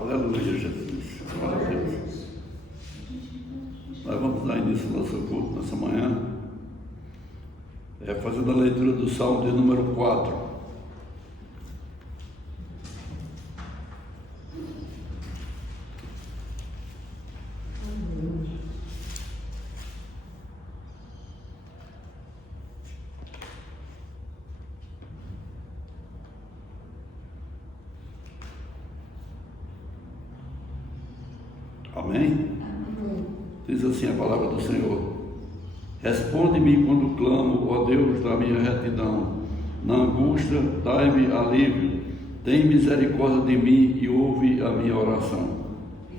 Aleluia, Jesus. Glória a Deus. Nós vamos dar início ao nosso culto nessa manhã, fazendo a leitura do Salmo de número 4. Amém? Diz assim a palavra do Senhor: responde-me quando clamo, ó Deus da minha retidão. Na angústia, dai-me alívio. Tem misericórdia de mim e ouve a minha oração.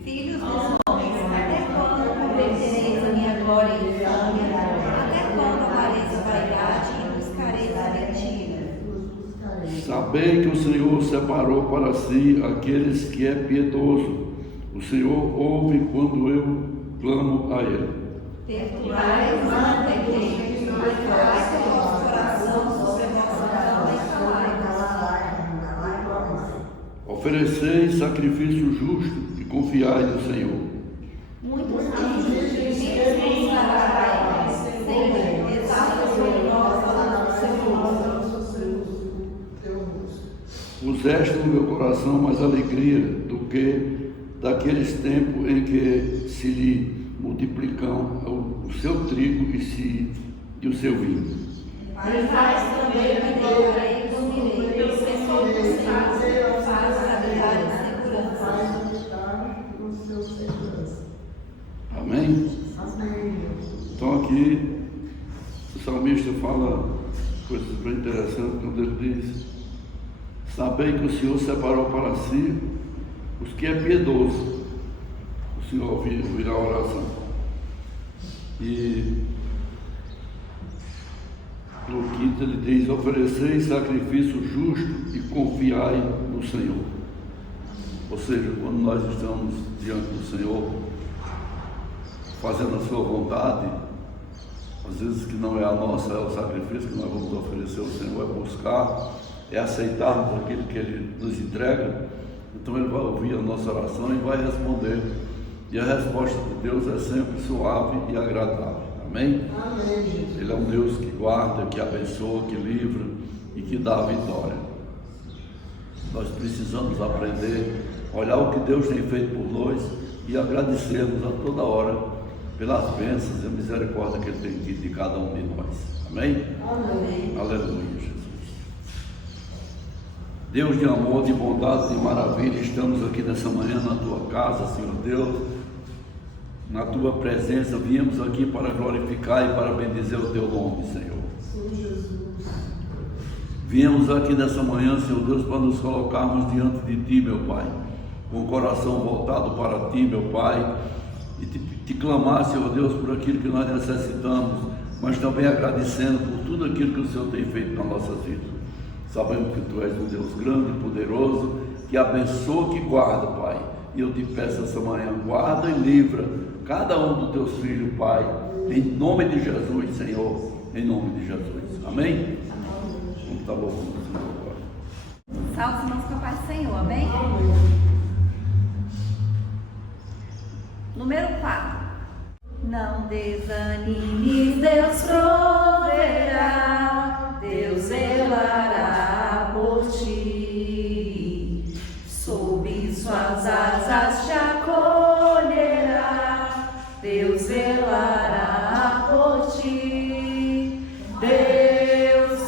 Filhos dos homens, até quando convertereis a minha glória em infâmia? Até quando amareis a vaidade e buscareis a mentira? Sabei que o Senhor separou para si aqueles que é piedoso. O Senhor ouve quando eu clamo a Ele. Perdoai os malpequenos, acalai o vosso coração sobre a vossa cama e calai. Ofereceis sacrifício justo e confiai no Senhor. Muitos dizem, Sarai, Senhor, exalta sobre nós a luz do seu rosto. Puseste no meu coração mais alegria do que daqueles tempos em que se lhe multiplicam o seu trigo e o seu vinho. Mas faz também que louvarei e comirei, eu sei sobre o Senhor, faz habitar em segurança. Amém? Então aqui o salmista fala coisas bem interessantes quando ele diz: sabei que o Senhor separou para si os que é piedoso. O Senhor ouvirá a oração. E no quinto ele diz: ofereceis sacrifício justo e confiai no Senhor. Ou seja, quando nós estamos diante do Senhor, fazendo a sua vontade, às vezes que não é a nossa, é o sacrifício que nós vamos oferecer ao Senhor, é buscar, é aceitarmos aquilo que Ele nos entrega. Então Ele vai ouvir a nossa oração e vai responder. E a resposta de Deus é sempre suave e agradável. Amém? Amém. Ele é um Deus que guarda, que abençoa, que livra e que dá a vitória. Nós precisamos aprender a olhar o que Deus tem feito por nós e agradecermos a toda hora pelas bênçãos e a misericórdia que Ele tem tido de cada um de nós. Amém? Amém. Aleluia, Jesus. Deus de amor, de bondade, de maravilha, estamos aqui nessa manhã na Tua casa, Senhor Deus, na Tua presença. Viemos aqui para glorificar e para bendizer o Teu nome, Senhor. Sim, Jesus. Viemos aqui nessa manhã, Senhor Deus, para nos colocarmos diante de Ti, meu Pai, com o coração voltado para Ti, meu Pai, e te clamar, Senhor Deus, por aquilo que nós necessitamos, mas também agradecendo por tudo aquilo que o Senhor tem feito na nossa vida. Sabemos que Tu és um Deus grande e poderoso, que abençoa, que guarda, Pai. E eu te peço essa manhã, guarda e livra cada um dos Teus filhos, Pai, em nome de Jesus, Senhor, em nome de Jesus. Amém? Vamos estar louvando o Senhor agora. Salve os irmãos com a paz do Senhor, amém? Número 4. Não desanimes, Deus proverá, Deus zelará por ti. Sob suas asas te acolherá, Deus zelará por ti. Deus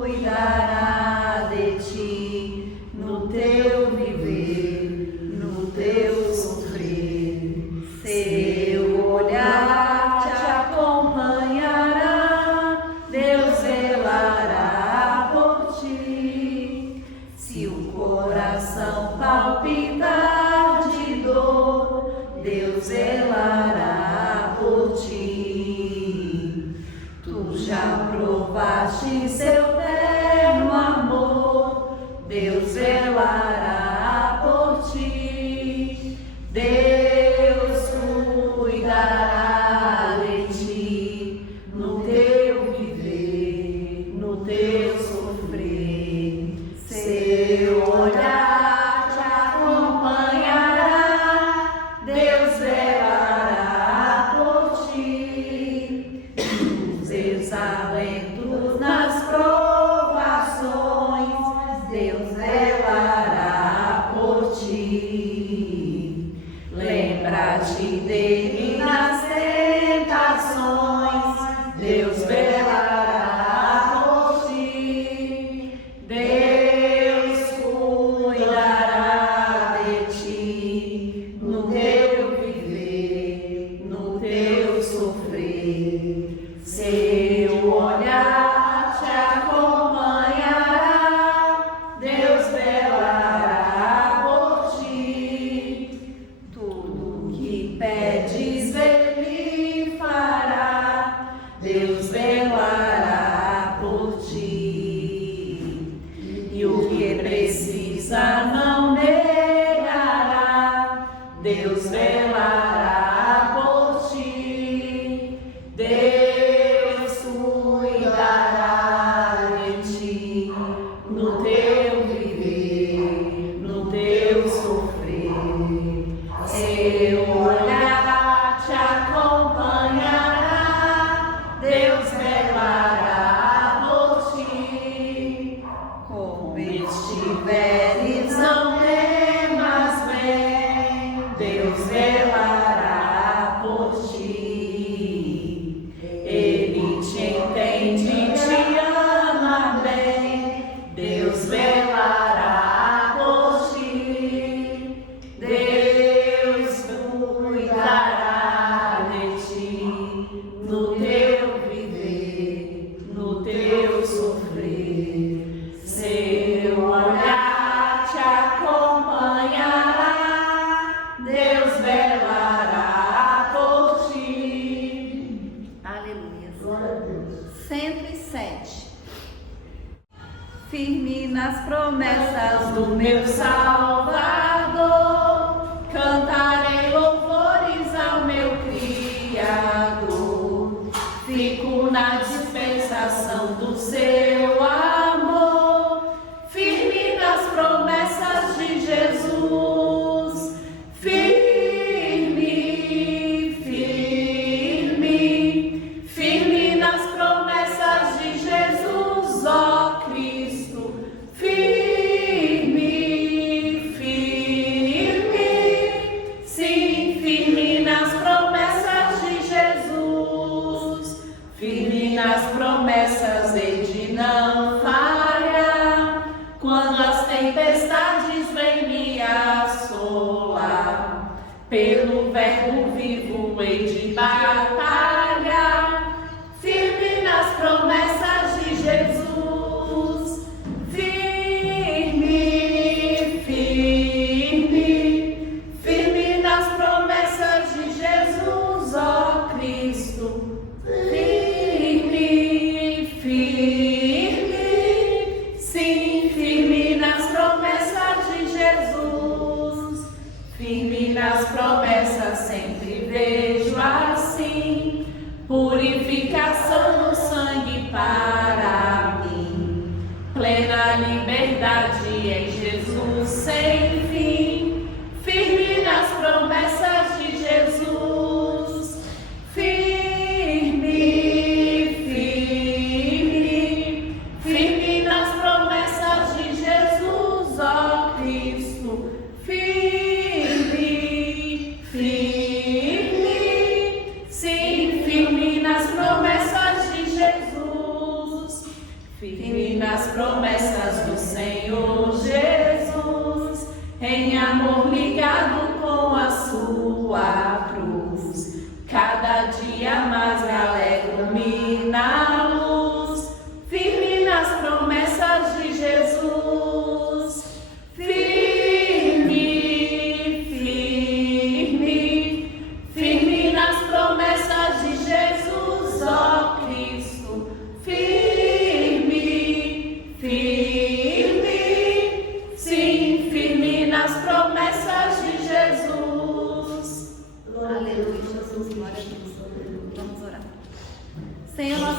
cuidará de ti, no teu viver, no teu sofrer. Seu olhar te acompanhará, Deus zelará por ti. Se o coração palpitar de dor, Deus zelará por ti. Tu já provaste seu terno amor, Deus zelará por ti. Deus cuidará de ti, no teu viver, no teu sofrer. Seu olhar te acompanhará, Deus velará por ti. Lembra-te dele nas tentações, Deus velará por ti. Deus cuidará de ti, no teu viver, no teu sofrer. Seu olhar te acompanhará, Deus velará por ti. Tudo que pedes ele fará, Deus velará por ti. E o que precisa não negará, Deus velará por ti. Deus cuidará de ti, no teu viver, no teu sofrer. Seu olhar te acompanhará, Deus velará por ti. Como estiveres, não temas, bem, Deus velará por ti. Ele te entende, te ama bem, Deus velará por ti. Deus cuidará de ti, no teu viver, no teu sofrer. Seu olhar te acompanhará, Deus velará por ti. Aleluia. Glória a Deus. 107. Firme nas promessas do meu Salvador, cantarei louvores ao meu Criador. Fico na dispensação do seu amor, firme nas promessas de Jesus. Firme, firme, firme nas promessas de Jesus, ó Cristo. Firme, firme, sim, firme nas promessas de Jesus. Firme nas promessas, ele não falha. Quando as tempestades vêm me assolar, pelo verbo vivo hei de batalhar. Firme nas promessas de Jesus. Firme, firme, firme nas promessas de Jesus, ó Cristo. Firme, firme, sim, firme nas promessas de Jesus. Firme nas promessas, sempre vejo assim.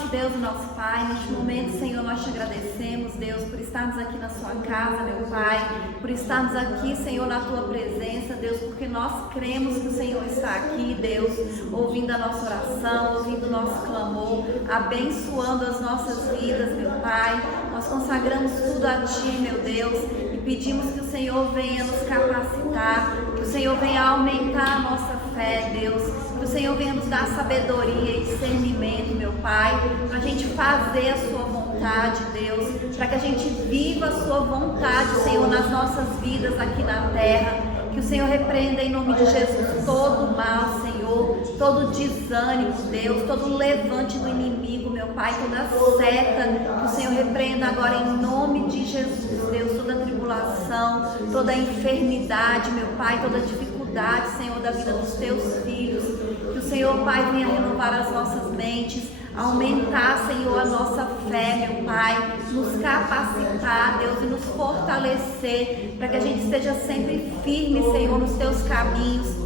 nosso Deus e nosso Pai, neste momento, Senhor, nós te agradecemos, Deus, por estarmos aqui na sua casa, meu Pai, por estarmos aqui, Senhor, na tua presença, Deus, porque nós cremos que o Senhor está aqui, Deus, ouvindo a nossa oração, ouvindo o nosso clamor, abençoando as nossas vidas, meu Pai. Nós consagramos tudo a Ti, meu Deus, e pedimos que o Senhor venha nos capacitar, que o Senhor venha aumentar a nossa fé, Deus, que o Senhor venha nos dar sabedoria e discernimento, meu Pai, para a gente fazer a sua vontade, Deus, para que a gente viva a sua vontade, Senhor, nas nossas vidas aqui na terra. Que o Senhor repreenda em nome de Jesus todo o mal, Senhor, todo desânimo, Deus, todo levante do inimigo, meu Pai, toda seta, que o Senhor repreenda agora em nome de Jesus, Deus, toda tribulação, toda enfermidade, meu Pai, toda dificuldade, Senhor, da vida dos teus filhos. Que o Senhor, Pai, venha renovar as nossas mentes, aumentar, Senhor, a nossa fé, meu Pai, nos capacitar, Deus, e nos fortalecer, para que a gente esteja sempre firme, Senhor, nos teus caminhos,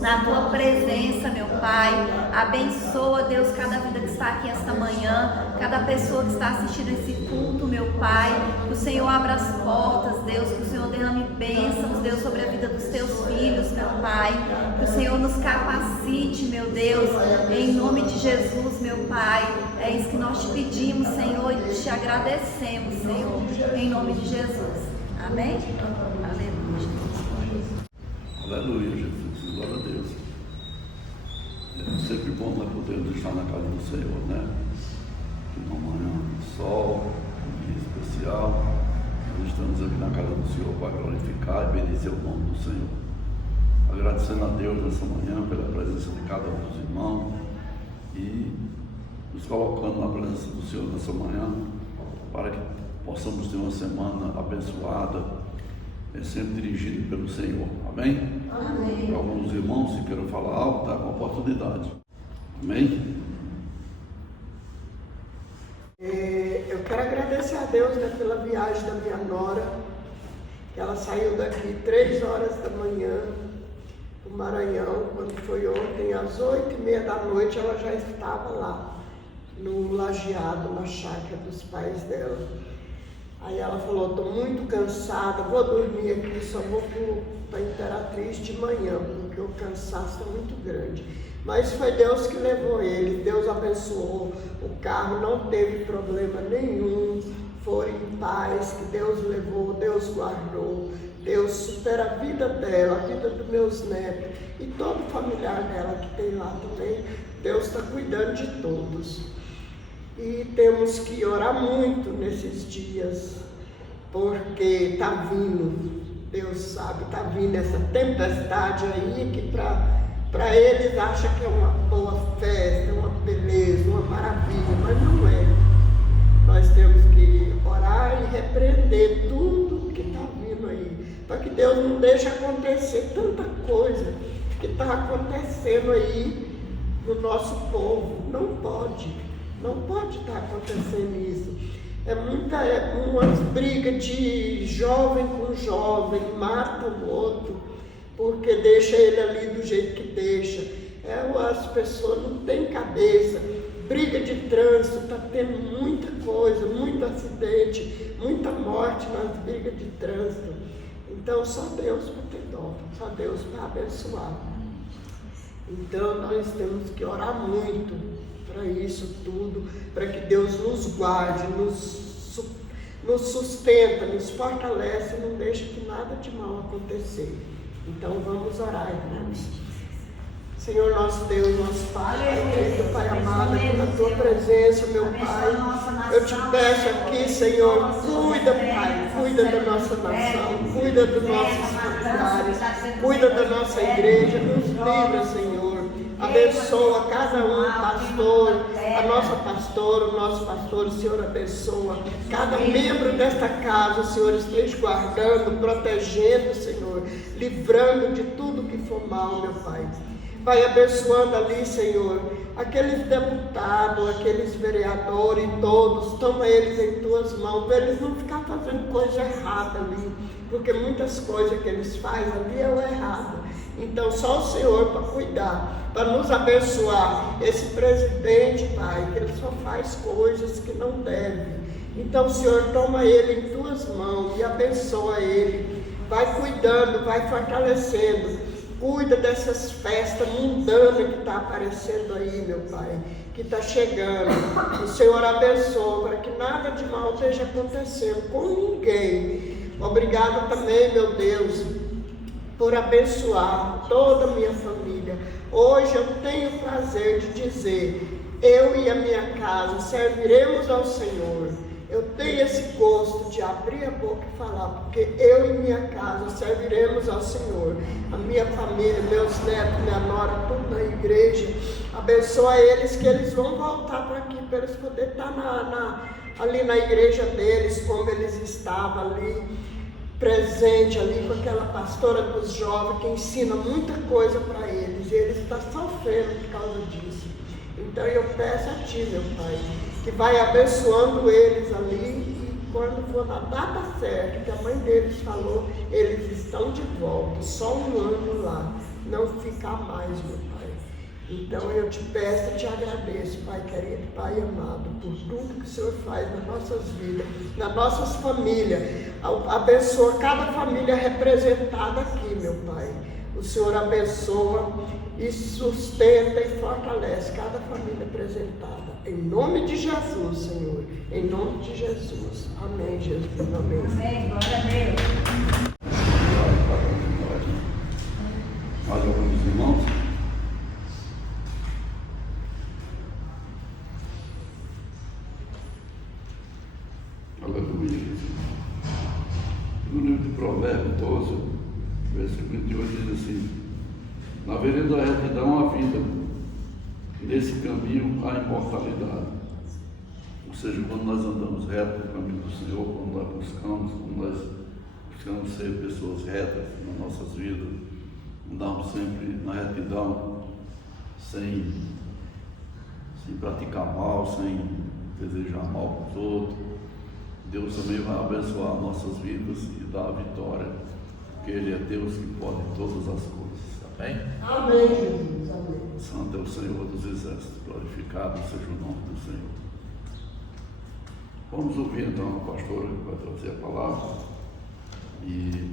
na tua presença, meu Pai. Abençoa, Deus, cada vida que está aqui esta manhã, cada pessoa que está assistindo esse culto, meu Pai. Que o Senhor abra as portas, Deus, que o Senhor derrame bênçãos, Deus, sobre a vida dos teus filhos, meu Pai. Que o Senhor nos capacite, meu Deus, em nome de Jesus, meu Pai. É isso que nós te pedimos, Senhor, e te agradecemos, Senhor, em nome de Jesus. Amém? Aleluia. Aleluia, Jesus, glória a Deus. É sempre bom nós podermos estar na casa do Senhor, né? Uma manhã de sol, um dia especial. Nós estamos aqui na casa do Senhor para glorificar e bendizer o nome do Senhor. Agradecendo a Deus nessa manhã pela presença de cada um dos irmãos e nos colocando na presença do Senhor nessa manhã para que possamos ter uma semana abençoada, sempre dirigido pelo Senhor. Amém? Amém. Alguns irmãos, se queiram falar algo, está com oportunidade. Amém? Eu quero agradecer a Deus, né, pela viagem da minha nora, que ela saiu daqui 3 horas da manhã do Maranhão. Quando foi ontem, às 8h30 da noite, ela já estava lá no lajeado, na chácara dos pais dela. Aí ela falou: estou muito cansada, vou dormir aqui, só vou para Imperatriz de manhã, porque o cansaço é muito grande. Mas foi Deus que levou ele, Deus abençoou, o carro não teve problema nenhum, foram em paz, que Deus levou, Deus guardou, Deus supera a vida dela, a vida dos meus netos e todo familiar dela que tem lá também. Deus está cuidando de todos. E temos que orar muito nesses dias, porque está vindo, Deus sabe, está vindo essa tempestade aí que para eles acha que é uma boa festa, uma beleza, uma maravilha, mas não é. Nós temos que orar e repreender tudo que está vindo aí, para que Deus não deixe acontecer tanta coisa que está acontecendo aí no nosso povo. Não pode. Não pode estar acontecendo isso. Umas brigas de jovem com jovem, mata o outro, porque deixa ele ali do jeito que deixa. As pessoas não têm cabeça. Briga de trânsito, está tendo muita coisa, muito acidente, muita morte nas brigas de trânsito. Então só Deus para ter dó, só Deus para abençoar. Então nós temos que orar muito para isso tudo, para que Deus nos guarde, nos sustenta, nos fortalece e não deixe que nada de mal acontecer. Então vamos orar, irmãos. Senhor nosso Deus, nosso Pai, querido Pai amado, aqui na tua presença, meu Pai, eu te peço aqui, Senhor, cuida, Pai, cuida da nossa nação, cuida dos nossos familiares, cuida da nossa igreja, nos livra, Senhor. Abençoa cada um, pastor, a nossa pastora, o nosso pastor, o Senhor abençoa. Cada membro desta casa, o Senhor esteja guardando, protegendo, Senhor, livrando de tudo que for mal, meu Pai. Vai abençoando ali, Senhor, aqueles deputados, aqueles vereadores, todos, toma eles em tuas mãos, para eles não ficar fazendo coisa errada ali, porque muitas coisas que eles fazem ali é o errado. Então só o Senhor para cuidar, para nos abençoar. Esse presidente, Pai, que ele só faz coisas que não deve. Então, Senhor, toma ele em tuas mãos e abençoa ele. Vai cuidando, vai fortalecendo. Cuida dessas festas mundanas que está aparecendo aí, meu Pai, que está chegando. O Senhor abençoa para que nada de mal esteja acontecendo com ninguém. Obrigado também, meu Deus, por abençoar toda a minha família. Hoje eu tenho o prazer de dizer, eu e a minha casa serviremos ao Senhor. Eu tenho esse gosto de abrir a boca e falar, porque eu e minha casa serviremos ao Senhor. A minha família, meus netos, minha nora, tudo na igreja. Abençoa eles, que eles vão voltar para aqui, para eles poderem estar ali na igreja deles, como eles estavam ali, presente ali com aquela pastora dos jovens, que ensina muita coisa para eles. E eles estão sofrendo por causa disso. Então eu peço a Ti, meu Pai, que vai abençoando eles ali, e quando for na data certa, que a mãe deles falou, eles estão de volta, só um ano lá, não ficar mais, meu Pai. Então eu te peço e te agradeço, Pai querido, Pai amado, por tudo que o Senhor faz nas nossas vidas, nas nossas famílias. Abençoa cada família representada aqui, meu Pai. O Senhor abençoa e sustenta e fortalece cada família apresentada. Em nome de Jesus, Senhor. Em nome de Jesus. Amém, Jesus. Amém. Amém. Glória a Deus. Mais alguns irmãos? Aleluia. No livro de Provérbios 12, versículo 28 diz assim: na vereda da retidão há vida, nesse caminho há imortalidade. Ou seja, quando nós andamos reto no caminho do Senhor, quando nós buscamos ser pessoas retas nas nossas vidas, andamos sempre na retidão, sem praticar mal, sem desejar mal para os outros, Deus também vai abençoar nossas vidas e dar a vitória, porque Ele é Deus que pode todas as coisas. Amém? Amém, Jesus. Amém. Santo é o Senhor dos Exércitos, glorificado seja o nome do Senhor. Vamos ouvir então a pastora que vai trazer a palavra e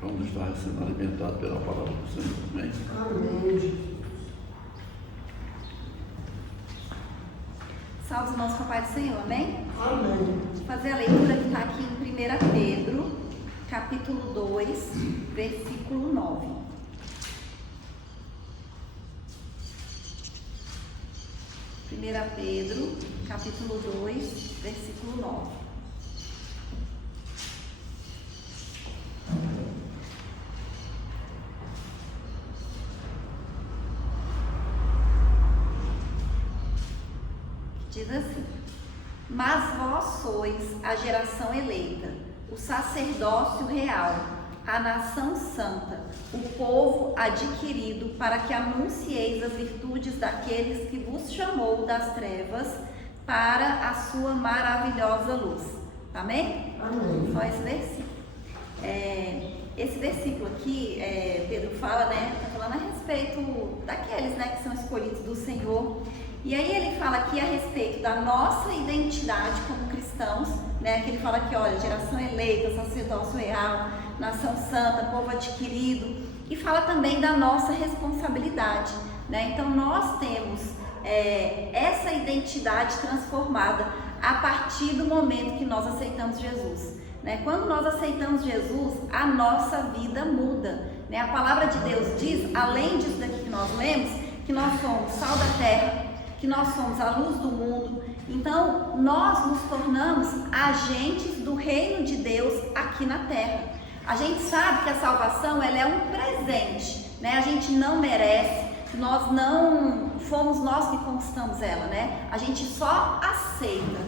vamos estar sendo alimentados pela palavra do Senhor. Amém? Amém, Jesus. Salve os irmãos com a paz do Senhor, amém? Amém. Vou fazer a leitura que está aqui em 1 Pedro, capítulo 2, versículo 9. 1 Pedro, capítulo 2, versículo 9. Diz assim: mas vós sois a geração eleita, o sacerdócio real, a nação santa, o povo adquirido, para que anuncieis as virtudes daqueles que vos chamou das trevas para a sua maravilhosa luz. Amém? Amém. Só esse versículo. Esse versículo aqui, Pedro fala, está falando a respeito daqueles, que são escolhidos do Senhor. E aí ele fala aqui a respeito da nossa identidade como cristãos, que ele fala aqui, olha, geração eleita, sacerdócio real, nação santa, povo adquirido, e fala também da nossa responsabilidade, Então nós temos essa identidade transformada a partir do momento que nós aceitamos Jesus. Quando nós aceitamos Jesus, a nossa vida muda. A palavra de Deus diz, além disso daqui que nós lemos, que nós somos sal da terra, que nós somos a luz do mundo. Então nós nos tornamos agentes do reino de Deus aqui na terra. A gente sabe que a salvação ela é um presente, A gente não merece, nós não fomos nós que conquistamos ela, A gente só aceita,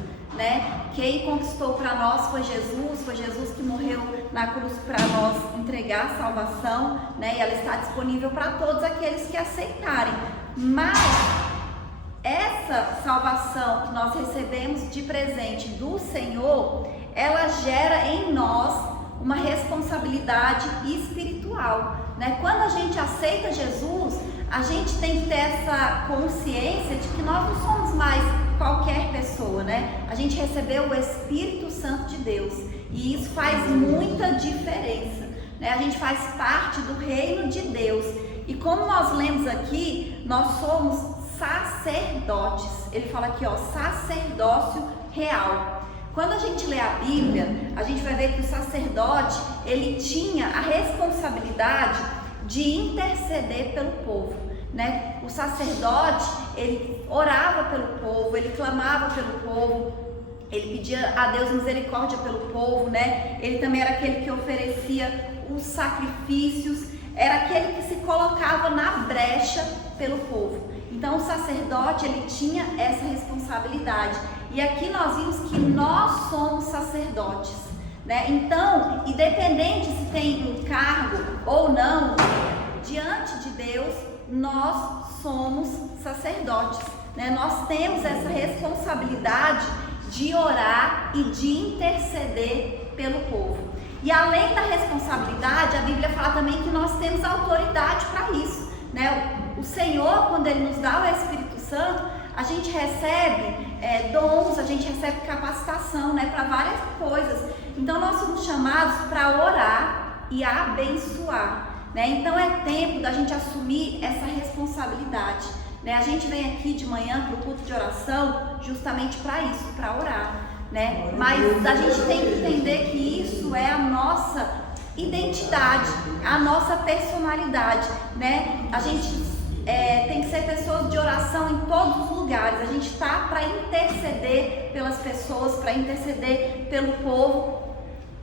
Quem conquistou para nós foi Jesus que morreu na cruz para nós entregar a salvação, E ela está disponível para todos aqueles que aceitarem. Mas essa salvação que nós recebemos de presente do Senhor, ela gera em nós uma responsabilidade espiritual, né? Quando a gente aceita Jesus, a gente tem que ter essa consciência de que nós não somos mais qualquer pessoa, né? A gente recebeu o Espírito Santo de Deus e isso faz muita diferença, né? A gente faz parte do reino de Deus e como nós lemos aqui, nós somos sacerdotes. Ele fala aqui, ó, sacerdócio real. Quando a gente lê a Bíblia, a gente vai ver que o sacerdote, ele tinha a responsabilidade de interceder pelo povo, né? O sacerdote, ele orava pelo povo, ele clamava pelo povo, ele pedia a Deus misericórdia pelo povo, né? Ele também era aquele que oferecia os sacrifícios, era aquele que se colocava na brecha pelo povo. Então o sacerdote, ele tinha essa responsabilidade. E aqui nós vimos que nós somos sacerdotes, né? Então, independente se tem um cargo ou não, diante de Deus, nós somos sacerdotes, né? Nós temos essa responsabilidade de orar e de interceder pelo povo. E além da responsabilidade, a Bíblia fala também que nós temos autoridade para isso, né? O Senhor, quando Ele nos dá o Espírito Santo, a gente recebe dons, a gente recebe capacitação, né, para várias coisas. Então nós somos chamados para orar e abençoar, né? Então é tempo da gente assumir essa responsabilidade, né? A gente vem aqui de manhã para o culto de oração justamente para isso, para orar, né? Mas a gente tem que entender que isso é a nossa identidade, a nossa personalidade, né? A gente tem que ser pessoas de oração em todos os lugares. A gente está para interceder pelas pessoas, para interceder pelo povo,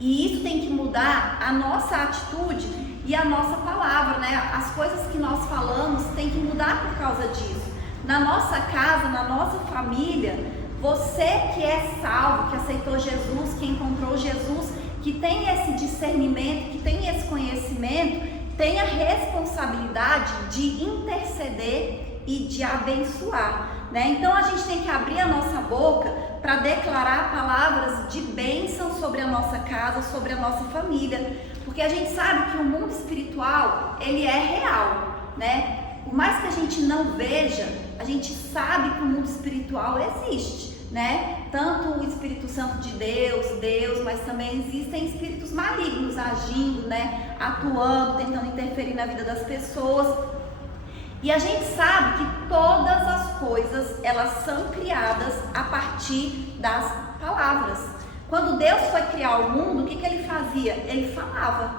e isso tem que mudar a nossa atitude e a nossa palavra, né? As coisas que nós falamos tem que mudar por causa disso. Na nossa casa, na nossa família, você que é salvo, que aceitou Jesus, que encontrou Jesus, que tem esse discernimento, que tem esse conhecimento, tem a responsabilidade de interceder e de abençoar, né? Então a gente tem que abrir a nossa boca para declarar palavras de bênção sobre a nossa casa, sobre a nossa família, porque a gente sabe que o mundo espiritual, ele é real, né? Por mais que a gente não veja, a gente sabe que o mundo espiritual existe, né? Tanto o Espírito Santo de Deus, mas também existem espíritos malignos agindo, né? Atuando, tentando interferir na vida das pessoas. E a gente sabe que todas as coisas, elas são criadas a partir das palavras. Quando Deus foi criar o mundo, o que ele fazia? Ele falava,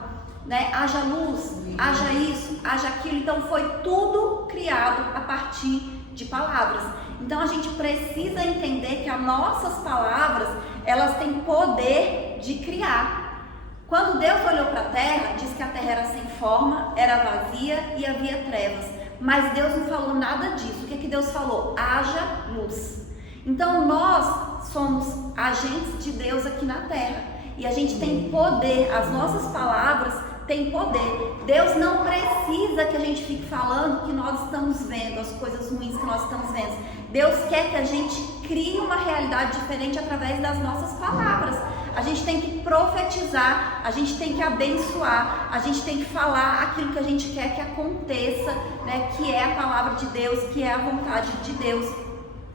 né? Haja luz, haja isso, haja aquilo. Então foi tudo criado a partir de palavras. Então a gente precisa entender que as nossas palavras, elas têm poder de criar. Quando Deus olhou para a terra, diz que a terra era sem forma, era vazia e havia trevas. Mas Deus não falou nada disso. O que Deus falou? Haja luz. Então nós somos agentes de Deus aqui na terra. E a gente tem poder, as nossas palavras têm poder. Deus não precisa que a gente fique falando que nós estamos vendo, as coisas ruins que nós estamos vendo. Deus quer que a gente crie uma realidade diferente através das nossas palavras. A gente tem que profetizar, a gente tem que abençoar, a gente tem que falar aquilo que a gente quer que aconteça, né? Que é a palavra de Deus, que é a vontade de Deus.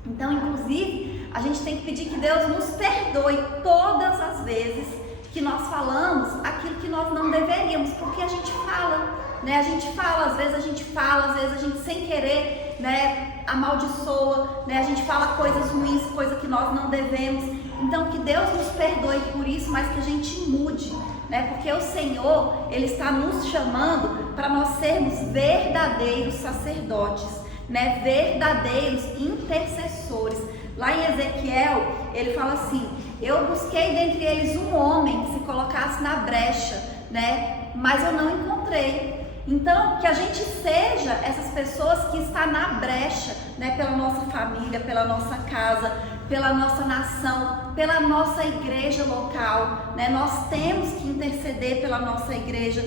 Então, inclusive, a gente tem que pedir que Deus nos perdoe todas as vezes que nós falamos aquilo que nós não deveríamos, porque a gente fala, né? A gente fala, às vezes a gente fala, às vezes a gente sem querer, né, amaldiçoa, né? A gente fala coisas ruins, coisas que nós não devemos. Então que Deus nos perdoe por isso, mas que a gente mude, né? Porque o Senhor, Ele está nos chamando para nós sermos verdadeiros sacerdotes, né? Verdadeiros intercessores. Lá em Ezequiel, ele fala assim: eu busquei dentre eles um homem que se colocasse na brecha, né? Mas eu não encontrei. Então, que a gente seja essas pessoas que estão na brecha, né? Pela nossa família, pela nossa casa, pela nossa nação, pela nossa igreja local, né? Nós temos que interceder pela nossa igreja,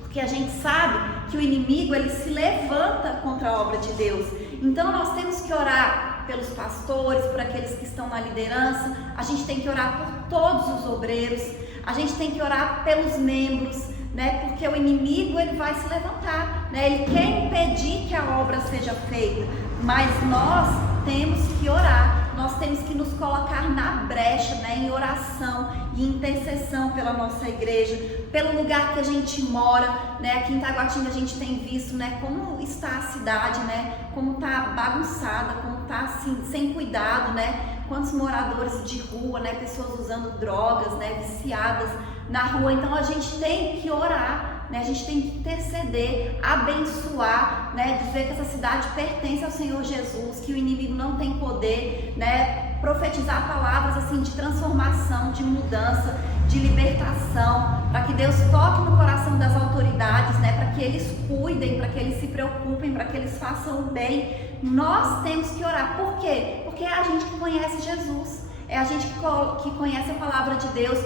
porque a gente sabe que o inimigo, ele se levanta contra a obra de Deus. Então nós temos que orar pelos pastores, por aqueles que estão na liderança. A gente tem que orar por todos os obreiros. a gente tem que orar pelos membros, né? Porque o inimigo ele vai se levantar, né? Ele quer impedir que a obra seja feita, mas nós temos que orar, nós temos que nos colocar na brecha, né? Em oração e intercessão pela nossa igreja, pelo lugar que a gente mora, né? Aqui em Taguatinga a gente tem visto, né? Como está a cidade, né? Como está bagunçada, como está assim, sem cuidado, né? Quantos moradores de rua, né? Pessoas usando drogas, né? Viciadas na rua. Então a gente tem que orar, né? A gente tem que interceder, abençoar, né? Dizer que essa cidade pertence ao Senhor Jesus, que o inimigo não tem poder, né? Profetizar palavras assim de transformação, de mudança, de libertação, para que Deus toque no coração das autoridades, né? Para que eles cuidem, para que eles se preocupem, para que eles façam o bem. Nós temos que orar. Por quê? Porque é a gente que conhece Jesus, é a gente que conhece a palavra de Deus.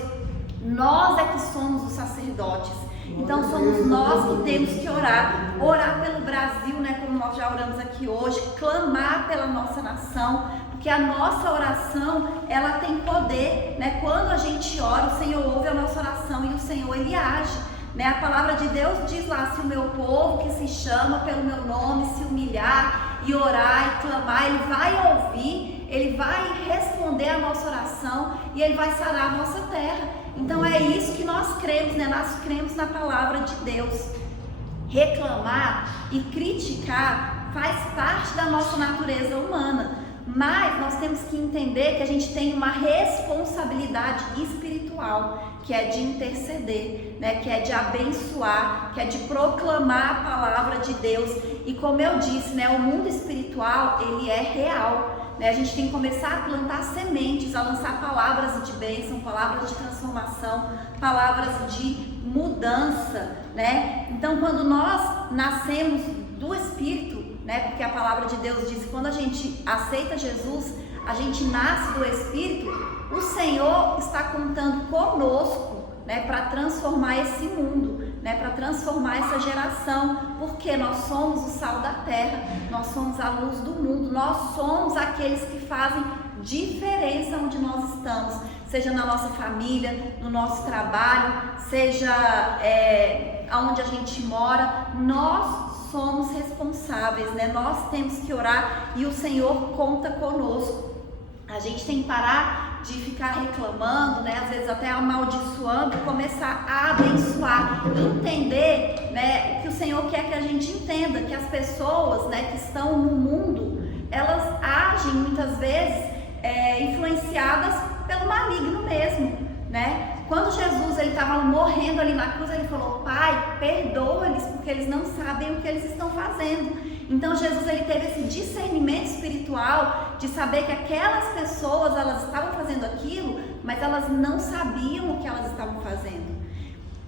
Nós é que somos os sacerdotes. Então somos nós que temos que orar pelo Brasil, né? Como nós já oramos aqui hoje, clamar pela nossa nação, porque a nossa oração, ela tem poder, né? Quando a gente ora, o Senhor ouve a nossa oração e o Senhor, Ele age, né? A palavra de Deus diz lá, se o meu povo que se chama pelo meu nome se humilhar e orar e clamar, Ele vai ouvir, Ele vai responder a nossa oração e Ele vai sarar a nossa terra. Então é isso que nós cremos, né? Nós cremos na palavra de Deus. Reclamar e criticar faz parte da nossa natureza humana, mas nós temos que entender que a gente tem uma responsabilidade espiritual, que é de interceder, né? Que é de abençoar, que é de proclamar a palavra de Deus. E como eu disse, né? O mundo espiritual, ele é real. A gente tem que começar a plantar sementes, a lançar palavras de bênção, palavras de transformação, palavras de mudança, né? Então, quando nós nascemos do Espírito, né? Porque a palavra de Deus diz que quando a gente aceita Jesus, a gente nasce do Espírito, o Senhor está contando conosco, né? Para transformar esse mundo, né? Para transformar essa geração, porque nós somos o sal da terra, nós somos a luz do mundo, nós somos aqueles que fazem diferença onde nós estamos, seja na nossa família, no nosso trabalho, seja onde a gente mora, nós somos responsáveis, né? Nós temos que orar e o Senhor conta conosco. A gente tem que parar de ficar reclamando, né? Às vezes até amaldiçoando, e começar a abençoar, entender, né? O que o Senhor quer que a gente entenda, que as pessoas, né, que estão no mundo, elas agem muitas vezes influenciadas pelo maligno mesmo, né? Quando Jesus ele estava morrendo ali na cruz, ele falou: Pai, perdoa-lhes porque eles não sabem o que eles estão fazendo. Então Jesus ele teve esse discernimento espiritual de saber que aquelas pessoas elas estavam fazendo aquilo, mas elas não sabiam o que elas estavam fazendo.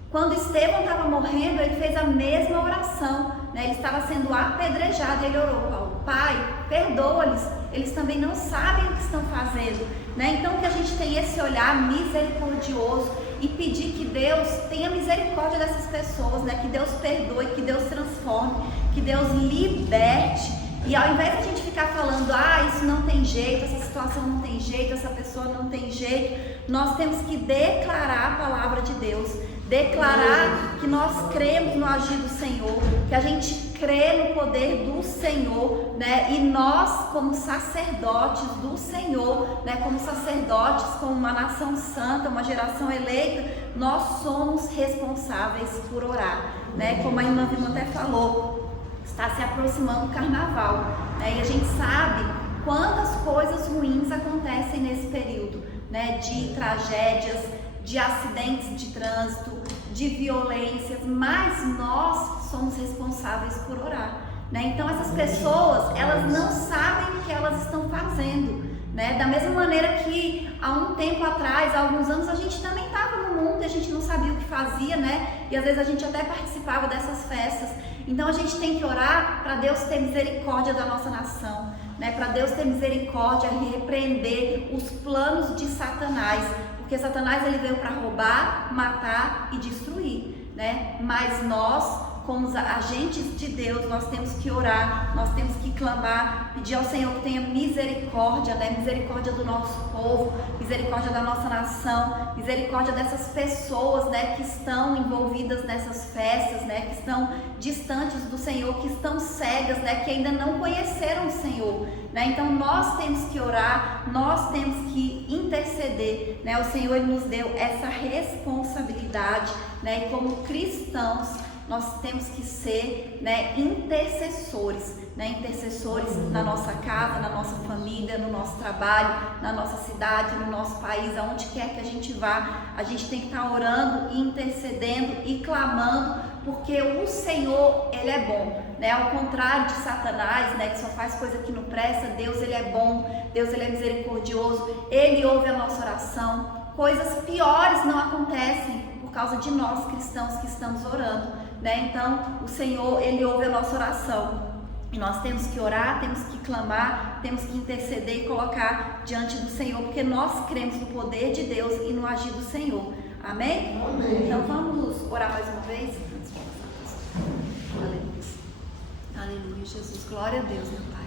Quando Estevão estava morrendo, ele fez a mesma oração, né? Ele estava sendo apedrejado e ele orou: Pai, perdoa-lhes, eles também não sabem o que estão fazendo, né? Então que a gente tenha esse olhar misericordioso e pedir que Deus tenha misericórdia dessas pessoas, né? Que Deus perdoe, que Deus transforme, que Deus liberte. E ao invés de a gente ficar falando: isso não tem jeito, essa situação não tem jeito, essa pessoa não tem jeito, nós temos que declarar a palavra de Deus, declarar que nós cremos no agir do Senhor, que a gente crê no poder do Senhor, né? E nós, como sacerdotes do Senhor, né? Como sacerdotes, como uma nação santa, uma geração eleita, nós somos responsáveis por orar, né? Como a irmã Vilma até falou, está se aproximando o carnaval, né? E a gente sabe quantas coisas ruins acontecem nesse período, né? De tragédias, de acidentes de trânsito, de violências, mas nós somos responsáveis por orar, né? Então essas pessoas, elas não sabem o que elas estão fazendo, né? Da mesma maneira que há um tempo atrás, há alguns anos, a gente também estava no mundo e a gente não sabia o que fazia, né? E às vezes a gente até participava dessas festas. Então a gente tem que orar para Deus ter misericórdia da nossa nação, né? Para Deus ter misericórdia e repreender os planos de Satanás, porque Satanás ele veio para roubar, matar e destruir, né? Mas nós como agentes de Deus, nós temos que orar, nós temos que clamar, pedir ao Senhor que tenha misericórdia, né? Misericórdia do nosso povo, misericórdia da nossa nação, misericórdia dessas pessoas, né, que estão envolvidas nessas festas, né, que estão distantes do Senhor, que estão cegas, né, que ainda não conheceram o Senhor, né? Então nós temos que orar, nós temos que interceder, né? O Senhor, Ele nos deu essa responsabilidade, né? E como cristãos nós temos que ser, né, intercessores, né? Intercessores na nossa casa, na nossa família, no nosso trabalho, na nossa cidade, no nosso país, aonde quer que a gente vá, a gente tem que estar orando, intercedendo e clamando, porque o Senhor, Ele é bom, né? Ao contrário de Satanás, né, que só faz coisa que não presta, Deus, Ele é bom, Deus, Ele é misericordioso, Ele ouve a nossa oração. Coisas piores não acontecem por causa de nós cristãos que estamos orando, né? Então o Senhor, Ele ouve a nossa oração e nós temos que orar, temos que clamar, temos que interceder e colocar diante do Senhor, porque nós cremos no poder de Deus e no agir do Senhor. Amém? Amém. Então vamos orar mais uma vez? Aleluia. Aleluia, Jesus. Glória a Deus, meu Pai.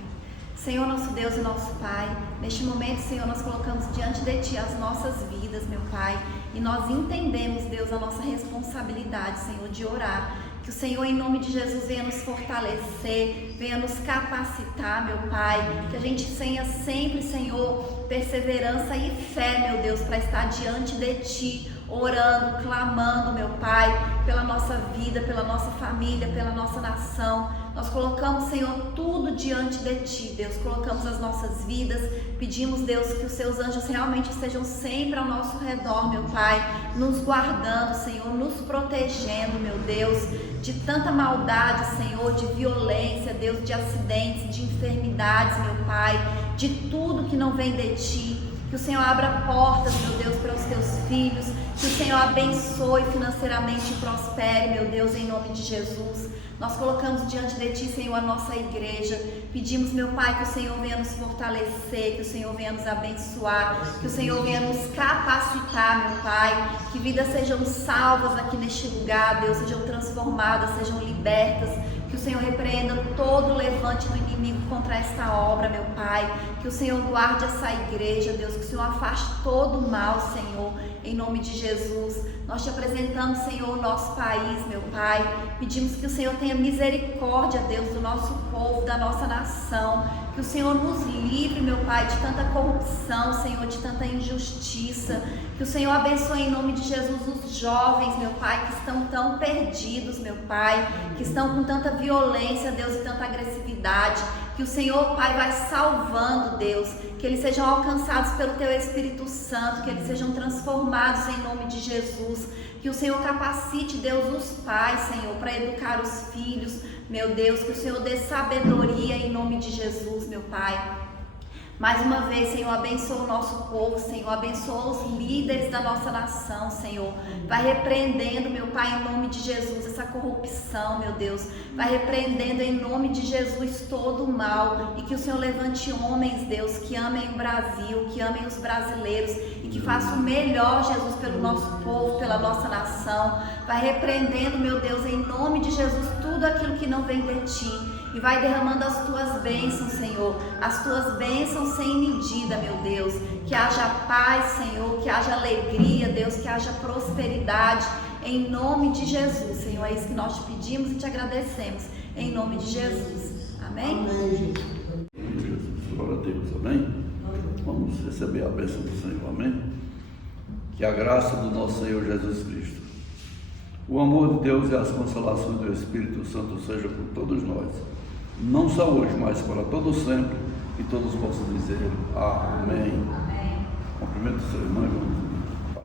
Senhor, nosso Deus e nosso Pai, neste momento, Senhor, nós colocamos diante de Ti as nossas vidas, meu Pai, e nós entendemos, Deus, a nossa responsabilidade, Senhor, de orar. Que o Senhor, em nome de Jesus, venha nos fortalecer, venha nos capacitar, meu Pai, que a gente tenha sempre, Senhor, perseverança e fé, meu Deus, para estar diante de Ti, orando, clamando, meu Pai, pela nossa vida, pela nossa família, pela nossa nação. Nós colocamos, Senhor, tudo diante de Ti, Deus. Colocamos as nossas vidas, pedimos, Deus, que os Seus anjos realmente estejam sempre ao nosso redor, meu Pai, nos guardando, Senhor, nos protegendo, meu Deus, de tanta maldade, Senhor, de violência, Deus, de acidentes, de enfermidades, meu Pai, de tudo que não vem de Ti. Que o Senhor abra portas, meu Deus, para os Teus filhos, que o Senhor abençoe financeiramente e prospere, meu Deus, em nome de Jesus. Nós colocamos diante de Ti, Senhor, a nossa igreja. Pedimos, meu Pai, que o Senhor venha nos fortalecer, que o Senhor venha nos abençoar, que o Senhor venha nos capacitar, meu Pai. Que vidas sejam salvas aqui neste lugar, Deus, sejam transformadas, sejam libertas. Que o Senhor repreenda todo o levante do inimigo contra esta obra, meu Pai. Que o Senhor guarde essa igreja, Deus. Que o Senhor afaste todo o mal, Senhor, em nome de Jesus. Nós Te apresentamos, Senhor, o nosso país, meu Pai. Pedimos que o Senhor tenha misericórdia, Deus, do nosso povo, da nossa nação. Que o Senhor nos livre, meu Pai, de tanta corrupção, Senhor, de tanta injustiça. Que o Senhor abençoe em nome de Jesus os jovens, meu Pai, que estão tão perdidos, meu Pai, que estão com tanta violência, Deus, e tanta agressividade. Que o Senhor, Pai, vai salvando, Deus, que eles sejam alcançados pelo Teu Espírito Santo, que eles sejam transformados em nome de Jesus. Que o Senhor capacite, Deus, os pais, Senhor, para educar os filhos, meu Deus, que o Senhor dê sabedoria em nome de Jesus, meu Pai. Mais uma vez, Senhor, abençoa o nosso povo, Senhor, abençoa os líderes da nossa nação, Senhor. Vai repreendendo, meu Pai, em nome de Jesus, essa corrupção, meu Deus. Vai repreendendo em nome de Jesus todo o mal. E que o Senhor levante homens, Deus, que amem o Brasil, que amem os brasileiros e que façam o melhor, Jesus, pelo nosso povo, pela nossa nação. Vai repreendendo, meu Deus, em nome de Jesus, tudo aquilo que não vem de Ti. E vai derramando as Tuas bênçãos, Senhor, as Tuas bênçãos sem medida, meu Deus. Que haja paz, Senhor, que haja alegria, Deus, que haja prosperidade, em nome de Jesus, Senhor. É isso que nós Te pedimos e Te agradecemos, em nome de Jesus. Amém? Amém. Jesus, glória a Deus, amém? Vamos receber a bênção do Senhor, amém? Que a graça do nosso Senhor Jesus Cristo, o amor de Deus e as consolações do Espírito Santo sejam por todos nós, não só hoje, mas para todos sempre, e todos possam dizer amém. Amém. Cumprimento o seu irmão, irmão.